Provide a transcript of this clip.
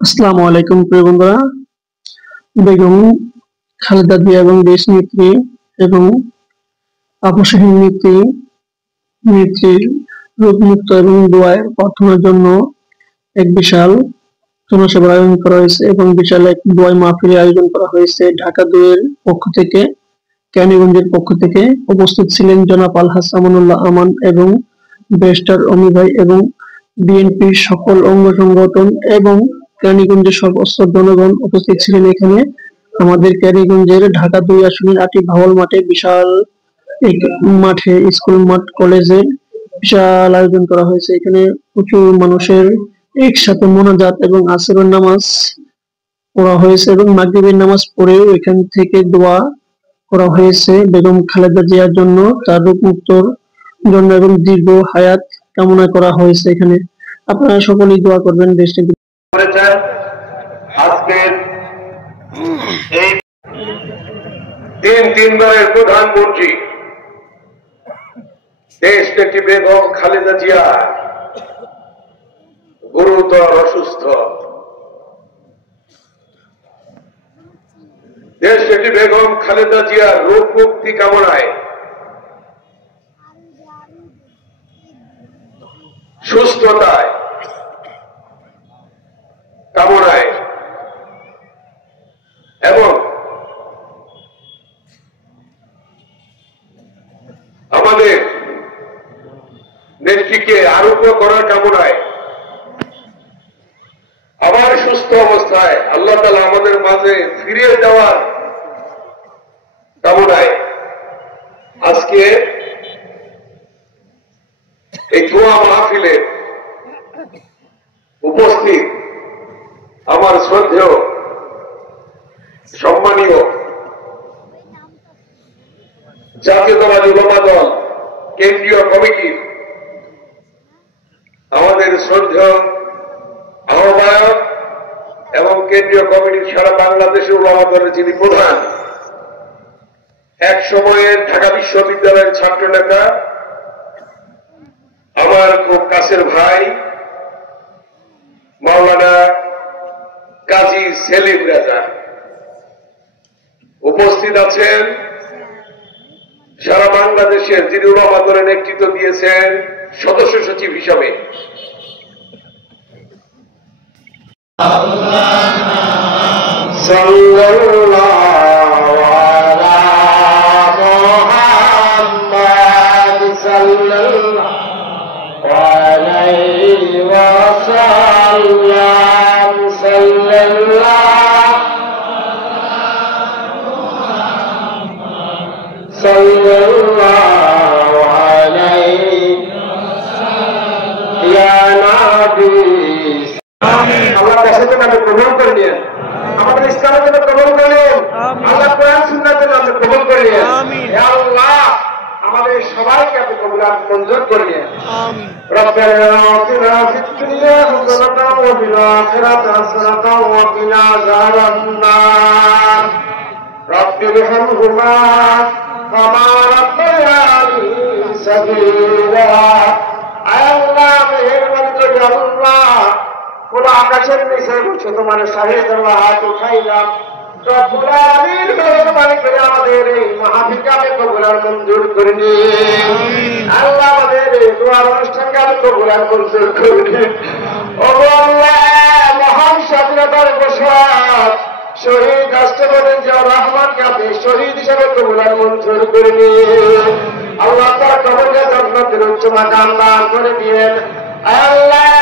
আসসালামু আলাইকুম প্রিয় বন্ধুরা। বেগম খালেদা জিয়া এবং দেশ নেত্রী এবং আপসহীন নেত্রীর রোগমুক্ত এবং দোয়ার প্রার্থনার জন্য এক বিশাল জনসভার আয়োজন করা হয়েছে এবং বিশাল এক দোয়া মাহফিলের আয়োজন করা হয়েছে। ঢাকা দুয়ের পক্ষ থেকে, কেরানীগঞ্জের পক্ষ থেকে উপস্থিত ছিলেন জনাব আলহাজ আমানুল্লাহ আমান এবং ব্যারিস্টার অমি ভাই এবং বিএনপির সকল অঙ্গ সংগঠন এবং কেরানীগঞ্জের সর্বস্তর জনগণ উপস্থিত ছিলেন। এখানে আমাদের কেরানীগঞ্জের ঢাকা ২ আসনের আটি ভাওয়াল মাঠে বিশাল এক মাঠে স্কুল মাঠ কলেজের বিশাল আয়োজন করা হয়েছে। এখানে প্রচুর মানুষের একসাথে মোনাজাত এবং আসরের নামাজ পড়া হয়েছে এবং মাগরিবের নামাজ পড়েও এখান থেকে দোয়া করা হয়েছে বেগম খালেদা জিয়ার জন্য, তার রোগ মুক্তর জন্য এবং দীর্ঘ হায়াত কামনা করা হয়েছে। এখানে আপনারা সকলেই দোয়া করবেন দেশটাকে। আজকের এই তিনবারের প্রধানমন্ত্রী দেশ নেত্রী বেগম খালেদা জিয়া গুরুতর অসুস্থ। দেশ নেত্রী বেগম খালেদা জিয়ার রোগ মুক্তি কামনায়, সুস্থতায় কামনায় এবং আমাদের নেত্রীকে আরোগ্য করার কামনায়, আবার সুস্থ অবস্থায় আল্লাহ তাআলা আমাদের মাঝে ফিরিয়ে দেওয়ার কামনায় আজকে এই দোয়া মাহফিলে উপস্থিত আমার শ্রদ্ধেয় সম্মানীয় জাতীয়তাবাদী উলামা দল কেন্দ্রীয় কমিটির আমাদের শ্রদ্ধেয় আহ্বায়ক এবং কেন্দ্রীয় কমিটির সারা বাংলাদেশের উলামা দলের যিনি প্রধান, এক সময়ের ঢাকা বিশ্ববিদ্যালয়ের ছাত্র নেতা, আমার খুব কাছের ভাই মাওলানা কাজী সেলিম রেজা উপস্থিত আছেন। সারা বাংলাদেশের যিনি উলামা দলের নেতৃত্ব দিয়েছেন সদস্য সচিব হিসাবে, আল্লাহ দেশের জন্য আপনি কবুল করে নিন, আমাদের ইসলামের জন্য কবুল করে নিন, আল্লাহ কোরআন সুন্নাতের জন্য আপনি কবুল করে নিন। হে আল্লাহ আমাদের সবাইকে আপনি কবুলাত মঞ্জুর করে নিন। রব্বানা আতিনা ফিদ দুনিয়া হাসানাতাও ওয়া ফিল আখিরাতি হাসানাতাও ওয়া কিনা আযাবান্নার। রব্বি বিরহামহুমা কামা রাব্বায়ানি সাগীরা। আল্লাহ মেহেরবানি করে আল্লাহ কোন আকাশের নিচে বসে তোমার শাহেদ আল্লাহ হাত উঠাইলাম, রব্বুল আলামিন মেহেরবানি করে আমাদের এই মাহফিলকে আপনি কবুলার মঞ্জুর করে নিন। আল্লাহ আমাদের এই দোয়ার অনুষ্ঠানকে আপনি কবুলার মঞ্জুর করে নিন। ওগো আল্লাহ, মহান স্বাধীনতার ঘোষক শহীদ রাষ্ট্রপতি জিয়াউর রহমানকে আপনি শহীদ হিসেবে কবুলার মঞ্জুর করে নিন। আল্লাহ তার কবরকে জান্নাতের উচ্চ মাকাম দান করে দিয়েন। আল্লাহ